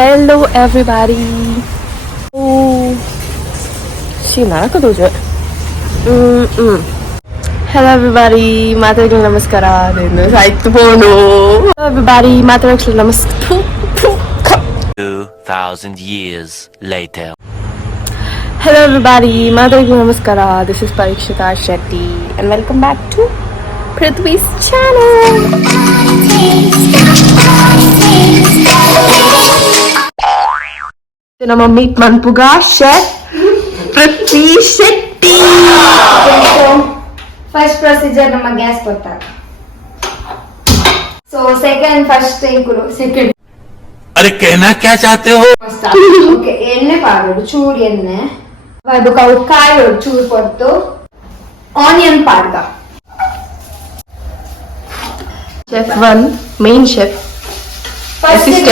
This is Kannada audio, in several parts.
Hello everybody. Oh, she nakaduje. Hello everybody. Matariki namaskara. Denu saitu ponu. Hello everybody. Matariki namaskara. 2,000 years later. Hello everybody. Matariki namaskara. This is Parikshita Shetty and welcome back to Prithvi's channel. ನಮ್ಮ ಮೀಟ್ ಮನ್ಪುಗ ಶೆಫ್ ಪೃಥ್ವಿ ಶೆಟ್ಟಿ. ಫಸ್ಟ್ ಪ್ರೊಸೀಜರ್ ನಮ್ಮ ಗ್ಯಾಸ್ ಕೊಡ್ತಾರೆ. ಸೊ ಫಸ್ಟ್ ಸೆಕೆಂಡ್ अरे कहना क्या चाहते हो? ಓಕೆ ಎಣ್ಣೆ ಪಾಡೋಡು ಚೂರು ಎಣ್ಣೆ ಅದು ಕಾಯಿ ಚೂರು ಕೊಟ್ಟು ಆನಿಯನ್ ಪಾಡ್ಗ chef one main chef first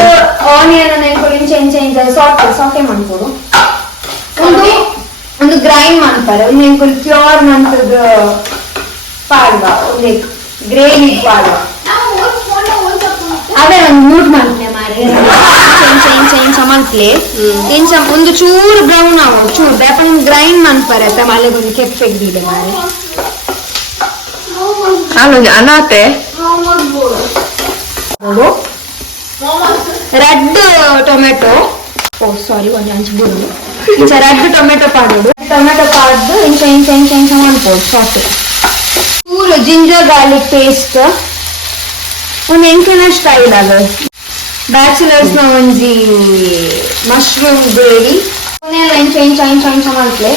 onion ನೆನ್ಕೊಳ್ಳಿ ಚೇಂಜ್ ಸಾಕೆ ಮಾಡ್ಬೋದು. ಒಂದು ಗ್ರೈಂಡ್ ಮಾಡ್ತಾರೆ ಒಂದು ನೆನ್ಕೊಳ್ಳಿ ಪ್ಯೂರ್ ಮಂತದ ಪಾಡ್ಗ ಒಂದು ಗ್ರೇವಿ ಪಾಡ್ಗ ಅದೇ ಒಂದು ಮೂಡ್ ಮಾಡ್ತೇನೆ ಮಾರಿ ಸಮಾನ್ಕ್ಲೆ ಒಂದು ಚೂರು ಬ್ರೌನ್ ಆಗೋದು ಚೂರು ಬೇಪ ಗ್ರೈಂಡ್ ಮಾಡ್ತಾರೆ ಮಳೆಗೊಂದು ಕೆಪ್ಪೆಗ್ದಿದೆ ಮಾರಿ ಅನಾತೆ ರೆಡ್ ಟೊಮೆಟೊ ಸಾರಿ ಒಂದು ಹಂಚ್ಬೋದು ರೆಡ್ ಟೊಮೆಟೊ ಪಾಡೋದು ಟೊಮೆಟೊ ಪಾಡ್ದು ಇಂಚ ಮಾಡ್ಬೋದು ಸಾಕೆ ಚೂರು ಜಿಂಜರ್ ಗಾರ್ಲಿಕ್ ಪೇಸ್ಟ್ ಒಂದು ಎಂಕೆನ ಸ್ಟೈಲ್ ಆಗ ಬ್ಯಾಚುಲರ್ಸ್ ನ ಒಂಜಿ ಮಶ್ರೂಮ್ ಗ್ರೇವಿ ಇಂಚ ಮಾಡ್ಲೆ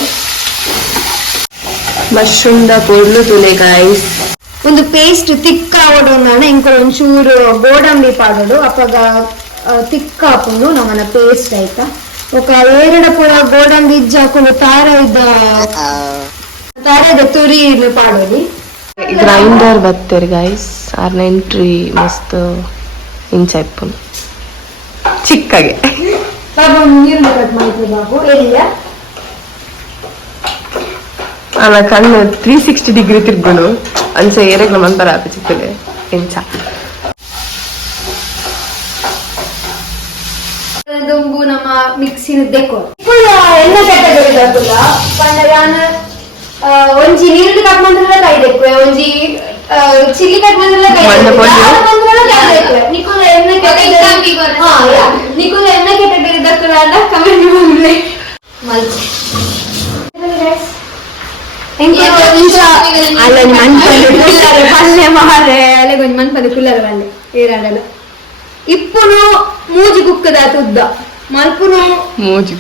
ಮಶ್ರೂಮ್ ದ ಪೊರ್ಲು ತುಲೆ ಗೈಸ್ ಒಂದು ಪೇಸ್ಟ್ ತಿಕ್ಕ ಆವಡೊಂದಾನೆ ಇಂಕೊ ಒಂಚೂರು ಗೋಡಂಬಿ ಪಾಡೋಡು ಅಪ್ಪಗ ತಿಕ್ಕ ಹಾಕೊಂಡು ನಮ್ಮನ ಪೇಸ್ಟ್ ಆಯ್ತಾ ఒక ಏರಡ ಪೂರ ಗೋಡಂಬಿ ಇಜ್ಜ ಹಾಕೊಂಡು ತಾರದ ತುರಿ ಪಾಡೋದು ಗ್ರೈಂಡರ್ ಬತ್ತೇರಿ ಗೈಸ್ ಆರ್ನ ಎಂಟ್ರಿ ಮಸ್ತ್ ಇಂಚ ಇಪ್ಪುಂಡು ಚಿಕ್ಕಗೆ ಬಾಬು ನೀರು ಕಟ್ ಮಾಡ್ತೀವಿ ಬಾಬು ಎಲ್ಲಿಯ ಅಲ್ಲ ಕಣ್ಣು 360 ಡಿಗ್ರಿ ತಿರ್ಗುಡು ಅನ್ಸ ಏರೆಗ್ಲ ಮಂಬರ ಆಪಿಸಿತ್ತಲೆ ಎಂಚ ದುಂಬು ನಮ್ಮ ಮಿಕ್ಸಿನ ದೆಕೋ ಎಲ್ಲ ಕ್ಯಾಟಗರಿ ದಾಕುಲ್ಲ ಪಂಡಗಾನ ಒಂಜಿ ನೀರು ಕಟ್ ಮಾಡಿದ್ರೆ ಕೈ ದೆಕ್ಕು ಒಂಜಿ ಚಿಲ್ಲಿ ಕಟ್ ಮಾಡಿದ್ರೆ ಕೈ ದೆಕ್ಕು ನಿಕುಲ ಎಣ್ಣೆ ಕ್ಯಾಟಗರಿ ನಿಕುಲ ಎಣ್ಣೆ ಕ್ಯಾಟಗರಿ ದಾಕುಲ್ಲ ಅಲ್ಲ ಕಮೆಂಟ್ ಮಾಡಿ ಮಲ್ಚೆ ఇప్పుడు మూజి కుక్కద తుద్ద మల్పును ಮೂಜಿ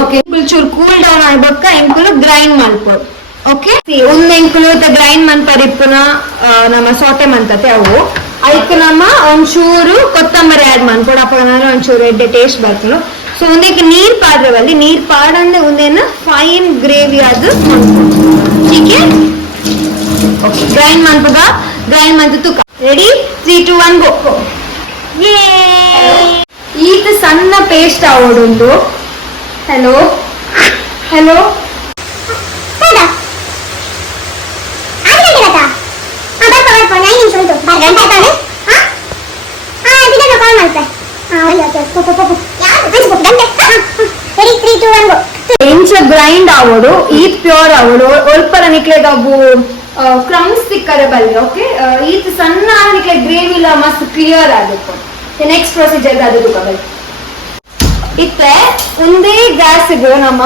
ఓకే ಚೂರು ಕೂಲ್ ಡೌನ್ ಆಗ್ಬೇಕ ಇಂಕುಲು ಗ್ರೈಂಡ್ ಮಾಡ್ಬೋದು ಓಕೆ ಒಂದು ಇಂಕುಲು ಗ್ರೈಂಡ್ ಮಾಡ್ತಾರೆ ಇಪ್ಪುನ ನಮ್ಮ ಸೋಟೆ ಮಾಡ್ತತೆ ಅವು ಅದಕ್ಕೆ ನಮ್ಮ ಒಂಚೂರು ಕೊತ್ತಂಬರಿ ಆಡ್ ಮಾಡ್ಕೊಡು ಅಪ್ಪ ಒಂಚೂರು ಎಡ್ಡೆ ಟೇಸ್ಟ್ ಬರ್ತದೆ. ಸೊ ಒಂದಕ್ಕೆ ನೀರ್ ಪಾಡ್ರವಲ್ಲಿ ನೀರ್ ಪಾಡಂದ್ರೆ ಒಂದೇನ ಫೈನ್ ಗ್ರೇವಿ ಅದು ಹೀಗೆ ಓಕೆ ಗ್ರೈಂಡ್ ಮಾಡ್ಬೋದ ಗ್ರೈಂಡ್ ಮಾಡಿದ ತುಕ ರೆಡಿ 3 2 1 ಗೋ ಈತ ಸಣ್ಣ ಪೇಸ್ಟ್ ಆವೊಂದು ಹಲೋ ಹಲೋ ಇಂಚ ಗ್ರೈಂಡ್ ಆವೋಡು ಈತ್ ಪ್ಯೂರ್ ಆವೋಡು ಒಲ್ಪರ ನಿಕ್ಲೆಗ್ ಅವು ಕ್ರಮ್ಸ್ ತಿಕ್ಕರೆ ಬಲ್ಲೆ ಓಕೆ ಈತ್ ಸಣ್ಣ ನಿಕ್ಲೆ ಗ್ರೇವಿ ಇಲ್ಲ ಮಸ್ತ್ ಕ್ಲಿಯರ್ ಆಗಬೇಕು. ನೆಕ್ಸ್ಟ್ ಪ್ರೊಸೀಜರ್ ಅದು ಬಲ್ ಇತ್ತೆ ಒಂದೇ ಗ್ಯಾಸ್ಗೆ ನಮ್ಮ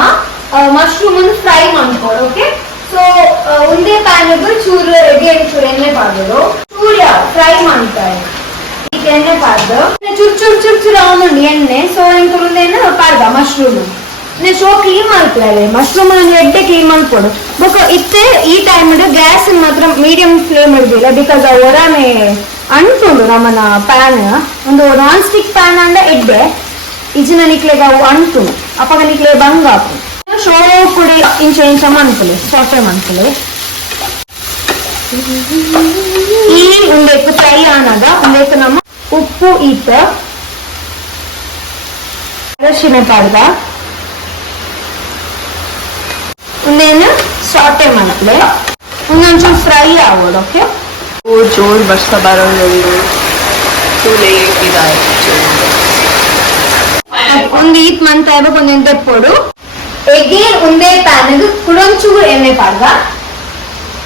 ಮಶ್ರೂಮ್ ಅನ್ನು ಫ್ರೈ ಮಾಡ್ಬೋದು ಓಕೆ. ಸೊ ಒಂದೇ ಪ್ಯಾನ್ಗೆ ಚೂರು ಚೂರು ಎಣ್ಣೆ ಪಾಡೋದು ಚೂರ್ಯ ಫ್ರೈ ಮಾಡ್ತಾರೆ ಎಣ್ಣೆ ಪಾಡ್ದು ಚೂರು ಆವೊಂದು ಎಣ್ಣೆ ಸೊ ಇಂಕೊಂದೇನು ಪಾಡ್ದ ಮಶ್ರೂಮ್ ಶೋ ಕ್ಲೀನ್ ಮಾಡ್ತಾರೆ ಮಶ್ರೂಮ್ ಎಡ್ಡೆ ಕ್ಲೀನ್ ಮಾಡ್ಕೊಡು ಬೊಕ್ಕ ಇತ್ತೆ ಈ ಟೈಮ್ ಗ್ಯಾಸ್ ಮಾತ್ರ ಮೀಡಿಯಂ ಫ್ಲೇಮ್ ಇಡ್ದಿಲ್ಲ ಬಿಕಾಸ್ ಆ ಹೊರನೆ ಅಂಟುಂಡು ನಮ್ಮನ ಪ್ಯಾನ್ ಒಂದು ನಾನ್ ಸ್ಟಿಕ್ ಪ್ಯಾನ್ ಅಂಡ ಎಡ್ಡೆ ಇಜಿನ ನಿಕ್ಲೆಗ ಅವು ಅಂಟು ಅಪ್ಪಗ ನಿಕ್ಲೆ ಬಂಗ ಹಾಕು ಶೋ ಪುಡಿ ಇಂಚ ಮನ್ಪುಲೆ ಸೊಟ್ಟೆ ಮನ್ಪುಲೆ ಈ ಒಂದೆಕ್ಕು ಫ್ರೈ ಆನಾಗ ಒಂದೆಕ್ಕು ನಮ್ಮ ಉಪ್ಪು ಈತ ಅರಶಿನ ಪಾಡ್ದ ಒಂದೇನು ಸಾಟೆ ಮಾಡ್ಲೆ ಒಂದೊಂಚೂರು ಫ್ರೈ ಆಗೋದು ಓಕೆ. ಓ ಜೋರ್ ಬರ್ಸ ಬರೋದು ತುಲೆ ಇದಾಯ್ತು ಒಂದು ಈತ್ ಮಂತ್ ಆಯ್ಬೇಕು ಒಂದೊಂದು ತೆಪ್ಪೋಡು ಎಗೇನ್ ಒಂದೇ ಪ್ಯಾನ್ ಕುಡೊಂಚೂರು ಎಣ್ಣೆ ಪಾಡ್ಗ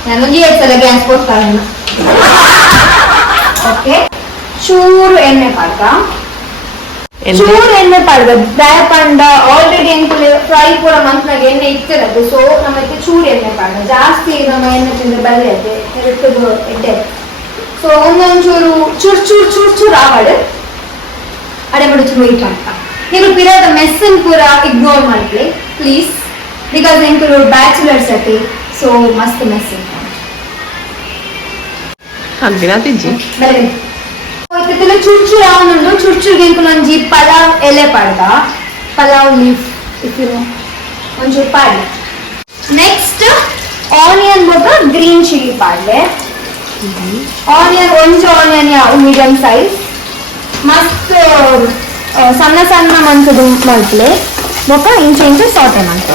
ನಾನೊಂದು ಸಲ ಗ್ಯಾಸ್ ಕೊಡ್ತಾಳೆ ಓಕೆ ಚೂರು ಎಣ್ಣೆ ಪಾಡ್ಗ ಚೂರು ಎಣ್ಣೆ ಪಾಡ್ಗ ದಯ ಪಂಡ ಆಲ್ರೆಡಿ ಎಂಕುಲೆ ಫ್ರೈ ಕೂಡ ಮಂತ್ನಾಗ ಎಣ್ಣೆ ಇತ್ತಿರದು ಸೊ ನಮ್ಮತ್ತೆ ಚೂರು ಎಣ್ಣೆ ಪಾಡ್ಗ ಜಾಸ್ತಿ ನಮ್ಮ ಎಣ್ಣೆ ತಿಂದ್ರೆ ಬಲ್ಲೆ ಅದೆ ಎಡ್ಡೆ ಸೊ ಒಂದೊಂಚೂರು ಚೂರ್ ಚೂರ್ ಚೂರ್ ಚೂರ್ ಆವಾಡು ಅಡೆ ಮಾಡಿ ಚೂರು ವೆಯ್ಟ್ ಮಾಡ್ತಾ ನೀವು ಪಿರದ ಮೆಸ್ಸನ್ ಪೂರ ಇಗ್ನೋರ್ ಮಾಡ್ಲಿ ಪ್ಲೀಸ್ ಬಿಕಾಸ್ ಎಂಕುಲು ಬ್ಯಾಚುಲರ್ಸ್ ಅತಿ ಸೊ ಮಸ್ತ್ ಮೆಸ್ಸನ್ ತಿಜ್ಜಿ ಚೂರ್ ಚೂರ್ ಅವನು ಚೂರ್ ಚೂರ್ಗೆ ಎಂಕುಲು ಒಂಜಿ ಪಲಾವ್ ಎಲೆ ಪಾಡ್ದ ಪಲಾವ್ ಲೀಫ್ ಇತ್ತು ಒಂಚೂರು ಪಾಡ್ಲೆ ನೆಕ್ಸ್ಟ್ ಆನಿಯನ್ ಬೋಗ ಗ್ರೀನ್ ಚಿಲ್ಲಿ ಪಾಡ್ಲೆ ಆನಿಯನ್ ಒಂಚು ಆನಿಯನ್ ಮೀಡಿಯಂ ಸೈಜ್ ಮಸ್ತ್ ಸಣ್ಣ ಸಣ್ಣ ಮಂತದು ಮಲ್ಪಲೆ ಬೊಕ್ಕ ಇಂಚೆ ಇಂಚೆ ಸಾಟೆ ಮಂತ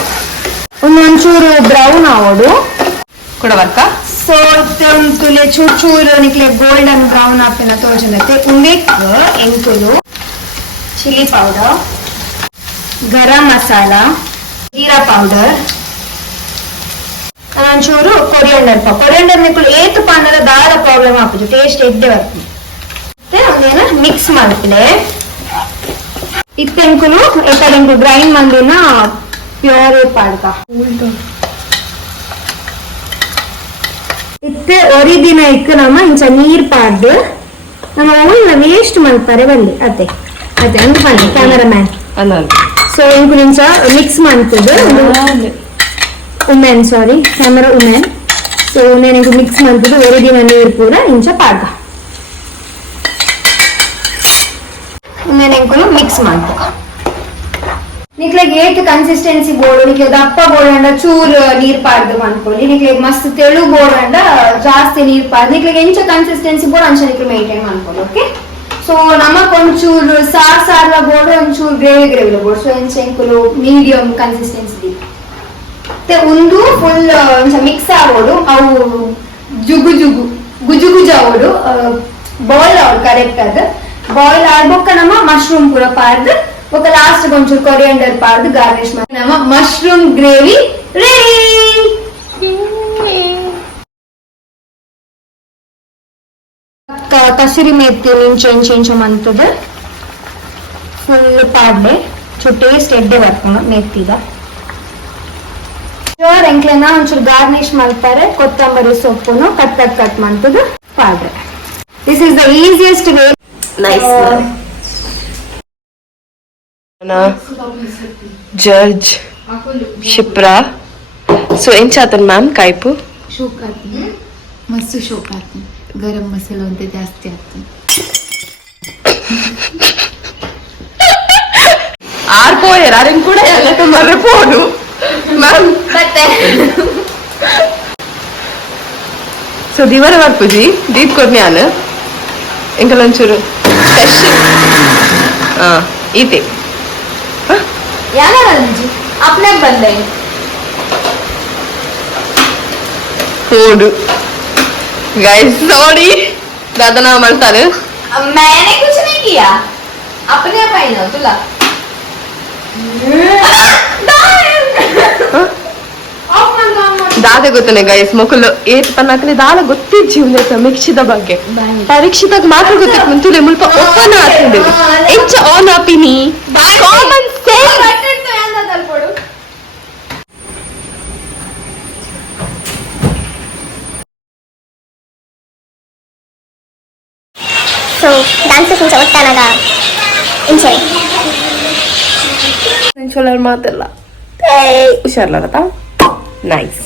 ಒಂಚೂರು ಬ್ರೌನ್ ಆವೋಡು ಕೂಡ ಬರ್ಕ ಸೊ ತುಲೆ ಚೂರ್ ಚೂರು ನಿಕ್ಲೆ ಗೋಲ್ಡನ್ ಬ್ರೌನ್ ಆಪಿನ ತೋಜನತೆ ಉಂಡೆಕ್ ಎಂಕುಲು chilli powder garam masala jeera powder ಒಂಚೂರು ಕೊರಿಯಂಡರ್ ನಿಕ್ಕಲು ಏತು ಪಾಂಡದ ದಾರ ಪ್ರಾಬ್ಲಮ್ ಆಪುಜು ಟೇಸ್ಟ್ ಎಡ್ಡೆ ಬರ್ತೀನಿ ಮತ್ತೆ ಒಂದೇನ ಮಿಕ್ಸ್ ಮಾಡ್ತಿಲೆ ಇತ್ತೆಂಕುಲು ಎಕಡೆಂಕು ಗ್ರೈಂಡ್ ಮಂದಿನ ಪ್ಯೂರ್ ಪಾಡ್ಕ ಇತ್ತೆ ಒರಿದಿನ ಇಕ್ಕ ನಮ್ಮ ಇಂಚ ನೀರ್ ಪಾಡ್ದು ನಮ್ಮ ಅವನ್ನ ವೇಸ್ಟ್ ಮಾಡ್ತಾರೆ ಬಲ್ಲಿ ಅತ್ತೆ ಅತ್ತೆ ಅಂದ್ ಬನ್ನಿ ಕ್ಯಾಮರಾಮ್ಯಾನ್ ಸೊ ಎಂಕುಲು ಇಂಚ ಮಿಕ್ಸ್ ಮಾಡ್ತದೆ ಉಮೆನ್ ಸಾರಿ ಕ್ಯಾಮರಾ ಉಮೆನ್ ಸೊ నేను ಮಿಕ್ಸ್ ಮಾಡ್ತಿದ್ದು ಒರಿದಿನ ನೀರು ಪೂರ ಇಂಚ ಪಾಡ್ದ ಉಮೆನ್ ಎಂಕುಲು ಮಿಕ್ಸ್ ಮಾಡ್ತಕ ನಿಕ್ಲೆಗ್ ಏಟ್ ಕನ್ಸಿಸ್ಟೆನ್ಸಿ ಬೋರ್ಡು ನಿಕ್ಲೆ ದಪ್ಪ ಬೋರ್ಡ್ ಚೂರ್ ನೀರ್ ಪಾಡ್ದು ಮಾಡ್ಕೊಳ್ಳಿ ನಿಕ್ಲೆಗ್ ಮಸ್ತ್ ತೆಳು ಬೋರ್ಡ್ ಜಾಸ್ತಿ ನೀರ್ ಪಾಡ್ದು ನಿಕ್ಲೆಗ್ ಎಂಚ ಕನ್ಸಿಸ್ಟೆನ್ಸಿ ಬೋರ್ಡ್ ಅಂಚ ನಿಕ್ಲೆ ಮೇಂಟೈನ್ ಮಾಡ್ಕೊಳ್ಳಿ ಓಕೆ ಸೊ ನಮಕ್ ಒಂಚೂರು ಸಾರ್ಲ ಬೋರ್ಡ್ ಒಂಚೂರು ಗ್ರೇವಿ ಬೋರ್ಡ್ ಸೊ ಎಂಚ ಎಂಕುಲು ಮೀಡಿಯಂ ಕನ್ಸಿಸ್ಟೆನ್ಸಿ ಮತ್ತೆ ಒಂದು ಫುಲ್ ಮಿಕ್ಸ್ ಆಗೋಡು ಅವು ಗುಜು ಆಗೋಡು ಬಾಯ್ಲ್ ಆಗೋಡು ಕರೆಕ್ಟ್ ಅದು ಬಾಯ್ಲ್ ಆಗ್ಬೋಕ ನಮ್ಮ ಮಶ್ರೂಮ್ ಪೂರ ಪಾರ್ದು ఒక లాస్ట్ కొంచెం కొరియాండర్ పార్దు గార్నిష్ ನಮ್ಮ mushroom gravy ready kasuri methi ಇಂಚು ಮಂತದ ಫುಲ್ ಪಾಡ್ಡೆ ಚು ಟೇಸ್ಟ್ ಎಡ್ಡೆ ಬರ್ಕೊಂಡು ಮೇಥಿದ ಶೋರ್ ಎಂಕ್ಲೆನ ಒಂಚೂರು ಗಾರ್ನಿಶ್ ಮಾಡ್ತಾರೆ ಕೊತ್ತಂಬರಿ ಸೊಪ್ಪುನು ಕಟ್ ಮಾಡ್ತದ ಪಾಡ್ರೆ this is the easiest way nice judge Shipra so ಎಂಚಾತನ್ ಮ್ಯಾಮ್ ಕಾಯ್ಪು ಶೋಕ್ ಆತಿ ಮಸ್ತ್ ಶೋಕ್ ಆತಿ ಗರಂ ಮಸಾಲ ಅಂತ ಜಾಸ್ತಿ ಆಗ್ತದೆ ಆರ್ಪೋಯರ್ ಅದನ್ ಕೂಡ ಎಲ್ಲ ಮರ್ಪೋಡು ಮ್ಯಾಮ್ ಮತ್ತೆ ಸೊ ದಿವರ ಬರ್ಪುಜಿ ದೀಪ್ ಕೊಡ್ನ್ಯಾನ ಎಂಕಲೊಂಚೂರು ಸ್ಪೆಷಲ್ ಈತೆ ಯಾರಂಜಿ अपने बंदे फोड़ गाइस सॉरी दादा ना मरता है मैंने कुछ नहीं किया अपने आप आई ना तुला ದಾದ ಗೊತ್ತನೆ ಗೈಸ್ ಮಕ್ಕಳು ಏತ್ ಪನ್ನಕಲೆ ದಾಲ ಗೊತ್ತೇ ಜೀವನ ಮಿಕ್ಷಿದ ಬಗ್ಗೆ ಪರೀಕ್ಷಿತಾಗ ಮಾತ್ರ ಗೊತ್ತಿತ್ತು ಮುಂತುಲೆ ಮುಲ್ಪ ಓಪನ್ ಆಗ್ತಿದೆ ಎಂಚ ಆನ್ ಆಪಿನಿ ಕಾಮನ್ ಸೆನ್ಸ್ ಸೊ ಡ್ಯಾನ್ಸಸ್ ಇಂಚ ಒಟ್ಟಾನಾಗ ಇಂಚೆ ಮಾತೆಲ್ಲ ಹುಷಾರ್ಲಾಗತ್ತಾ ನೈಸ್